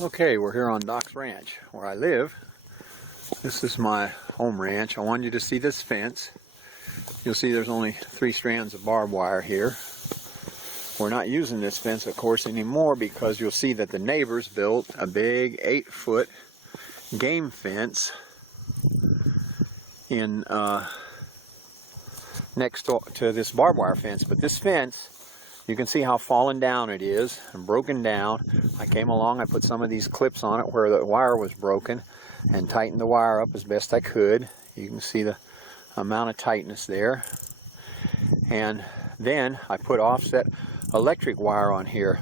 Okay, we're here on Doc's Ranch, where I live. This is my home ranch. I wanted you to see this fence. You'll see there's only 3 strands of barbed wire here. We're not using this fence, of course, anymore because you'll see that the neighbors built a big 8-foot game fence in next to this barbed wire fence. But this fence, you can see how fallen down it is and broken down. I came along, I put some of these clips on it where the wire was broken and tightened the wire up as best I could. You can see the amount of tightness there. And then I put offset electric wire on here.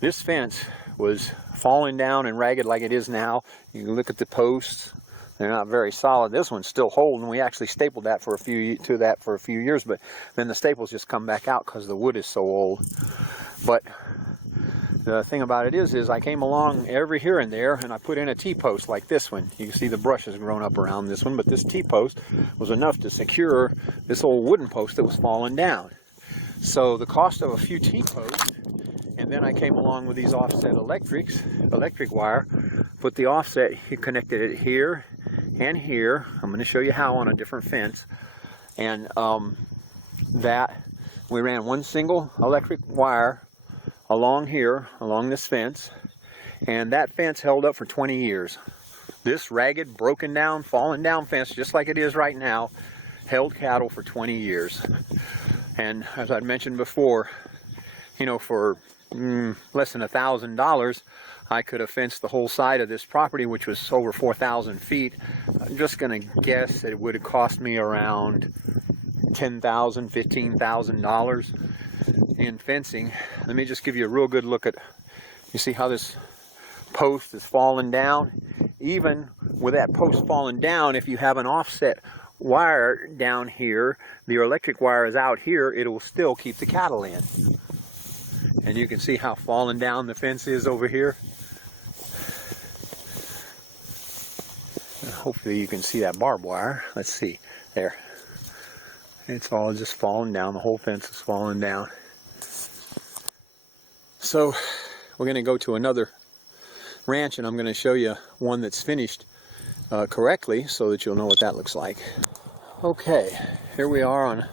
This fence was falling down and ragged like it is now. You can look at the posts. They're not very solid. This one's still holding. We actually stapled that for a few years, but then the staples just come back out because the wood is so old. But the thing about it is I came along every here and there and I put in a T-post like this one. You can see the brush has grown up around this one, but this T-post was enough to secure this old wooden post that was falling down. So the cost of a few T-posts, and then I came along with these offset electric wire, put the offset, he connected it here and here. I'm going to show you how on a different fence. And that we ran one single electric wire along here, along this fence, and that fence held up for 20 years. This ragged, broken down, fallen down fence, just like it is right now, held cattle for 20 years. And as I mentioned before, you know, for less than $1,000, I could have fenced the whole side of this property, which was over 4,000 feet. I'm just going to guess that it would have cost me around $10,000, $15,000 in fencing. Let me just give you a real good look at, you see how this post is falling down? Even with that post falling down, if you have an offset wire down here, the electric wire is out here, it will still keep the cattle in. And you can see how fallen down the fence is over here. Hopefully you can see that barbed wire. Let's see. There. It's all just falling down. The whole fence is falling down. So we're going to go to another ranch and I'm going to show you one that's finished correctly so that you'll know what that looks like. Okay, here we are on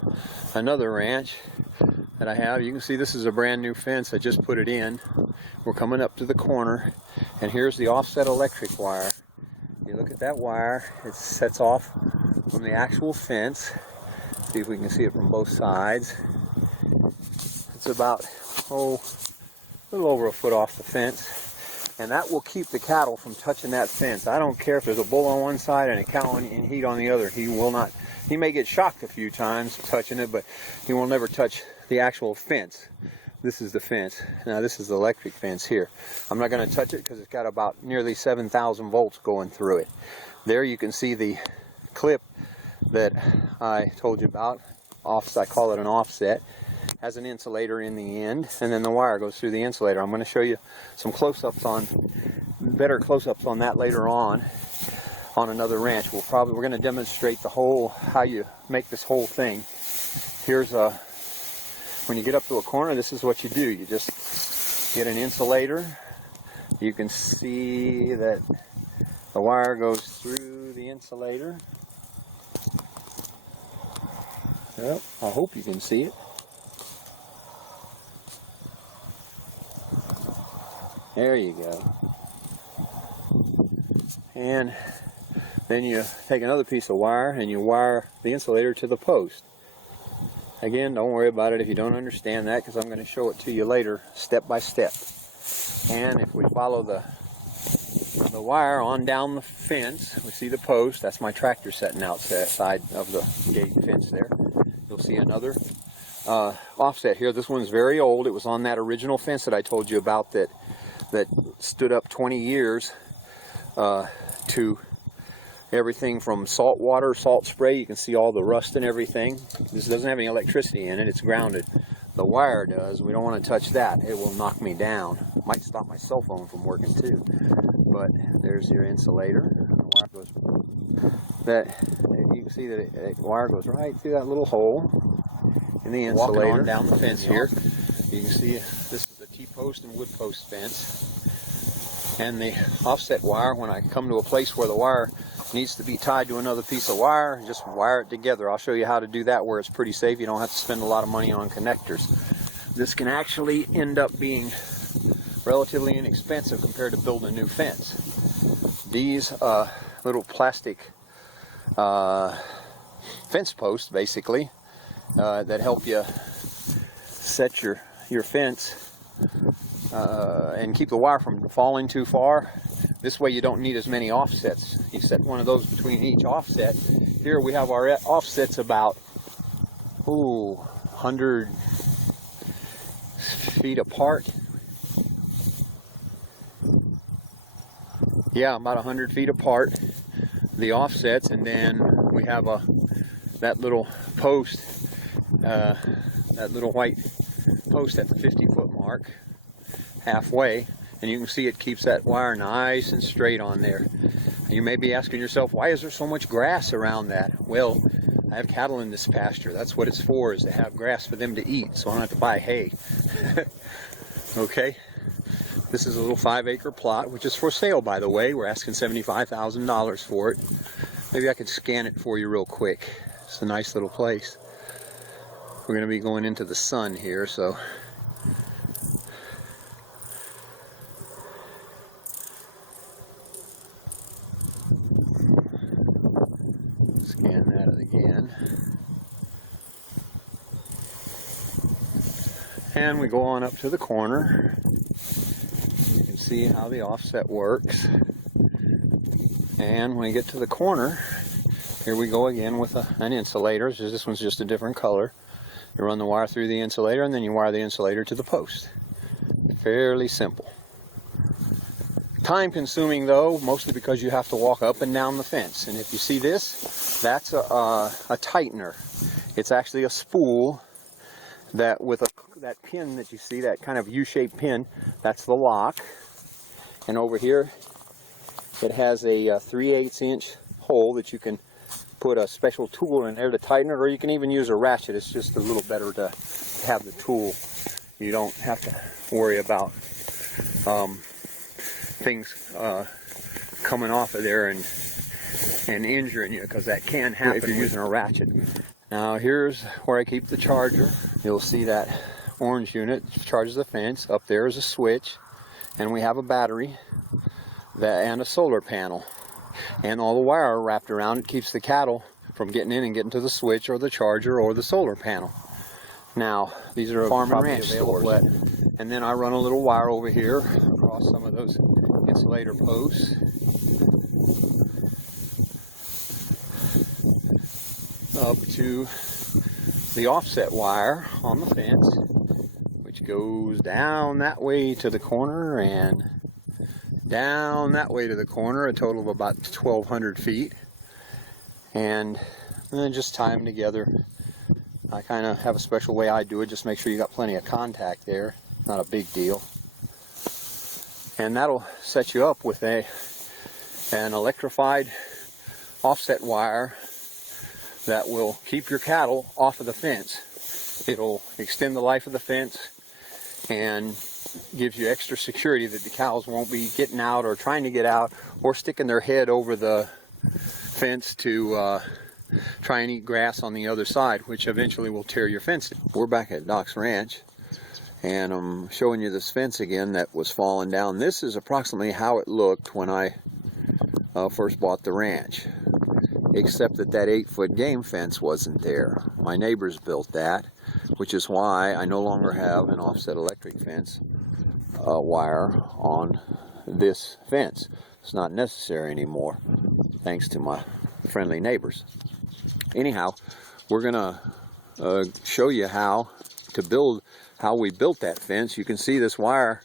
another ranch that I have. You can see this is a brand new fence. I just put it in. We're coming up to the corner and here's the offset electric wire. You look at that wire, it sets off from the actual fence. See if we can see it from both sides. It's about, a little over a foot off the fence. And that will keep the cattle from touching that fence. I don't care if there's a bull on one side and a cow in heat on the other. He will not. He may get shocked a few times touching it, but he will never touch the actual fence. This is the fence. Now this is the electric fence here. I'm not going to touch it because it's got about nearly 7,000 volts going through it. There you can see the clip that I told you about. I call it an offset. Has an insulator in the end, and then the wire goes through the insulator. I'm going to show you some better close-ups on that later on another ranch. We're going to demonstrate how you make this whole thing. Here's when you get up to a corner, this is what you do. You just get an insulator. You can see that the wire goes through the insulator. Well, I hope you can see it. There you go. And then you take another piece of wire and you wire the insulator to the post. Again, don't worry about it if you don't understand that, because I'm going to show it to you later, step by step. And if we follow the wire on down the fence, we see the post. That's my tractor setting outside of the gate fence there. You'll see another offset here. This one's very old. It was on that original fence that I told you about that stood up 20 years to everything from salt water, salt spray. You can see all the rust and everything. This doesn't have any electricity in it. It's grounded. The wire does. We don't want to touch that. It will knock me down. It might stop my cell phone from working too. But there's your insulator. The wire goes. You can see that the wire goes right through that little hole in the insulator. Walking on down the fence here, you can see this is a T-post and wood post fence. And the offset wire, when I come to a place where the wire needs to be tied to another piece of wire, just wire it together. I'll show you how to do that where it's pretty safe. You don't have to spend a lot of money on connectors. This can actually end up being relatively inexpensive compared to building a new fence. These little plastic fence posts, basically, that help you set your fence and keep the wire from falling too far. This way you don't need as many offsets. You set one of those between each offset. Here we have our offsets about 100 feet apart. Yeah, about 100 feet apart, the offsets, and then we have that little post, that little white post at the 50-foot mark, halfway, and you can see it keeps that wire nice and straight on there. You may be asking yourself, why is there so much grass around that? Well, I have cattle in this pasture. That's what it's for, is to have grass for them to eat, so I don't have to buy hay. Okay. This is a little 5-acre plot, which is for sale, by the way. We're asking $75,000 for it. Maybe I could scan it for you real quick. It's a nice little place. We're going to be going into the sun here, so. Scan that again. And we go on up to the corner. See how the offset works. And when we get to the corner, here we go again with an insulator. This one's just a different color. You run the wire through the insulator, and then you wire the insulator to the post. Fairly simple. Time consuming though, mostly because you have to walk up and down the fence. And if you see this, that's a tightener. It's actually a spool that with that pin that you see, that kind of U-shaped pin, that's the lock. And over here, it has a 3/8 inch hole that you can put a special tool in there to tighten it, or you can even use a ratchet. It's just a little better to have the tool. You don't have to worry about things coming off of there and injuring you, because that can happen if you're using a ratchet. Now here's where I keep the charger. You'll see that orange unit charges the fence. Up there is a switch. And we have a battery and a solar panel. And all the wire wrapped around it keeps the cattle from getting in and getting to the switch or the charger or the solar panel. Now, these are farm and ranch stores. And then I run a little wire over here across some of those insulator posts. Up to the offset wire on the fence, which goes down that way to the corner and down that way to the corner, a total of about 1,200 feet. And then just tie them together. I kind of have a special way I do it, just make sure you got plenty of contact there. Not a big deal. And that'll set you up with an electrified offset wire that will keep your cattle off of the fence. It'll extend the life of the fence and gives you extra security that the cows won't be getting out or trying to get out or sticking their head over the fence to try and eat grass on the other side, which eventually will tear your fence down. We're back at Doc's Ranch, and I'm showing you this fence again that was falling down. This is approximately how it looked when I first bought the ranch, except that 8-foot game fence wasn't there. My neighbors built that, which is why I no longer have an offset electric fence wire on this fence. It's not necessary anymore, thanks to my friendly neighbors. Anyhow, we're gonna show you how we built that fence. You can see this wire,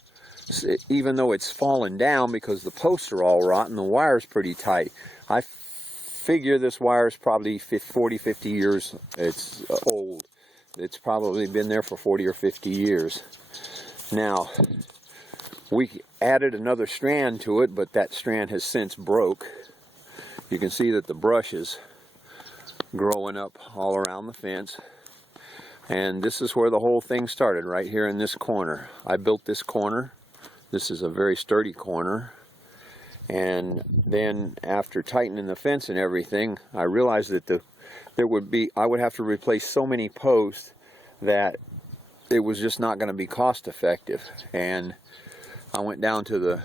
even though it's fallen down because the posts are all rotten, the wire's pretty tight. I figure this wire is probably 40, 50 years it's old. It's probably been there for 40 or 50 years. Now, we added another strand to it, but that strand has since broke. You can see that the brush is growing up all around the fence. And this is where the whole thing started, right here in this corner. I built this corner. This is a very sturdy corner. And then after tightening the fence and everything, I realized that I would have to replace so many posts that it was just not going to be cost effective. And I went down to the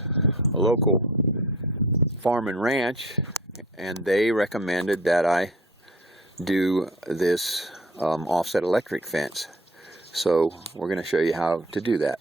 local farm and ranch, and they recommended that I do this offset electric fence. So we're going to show you how to do that.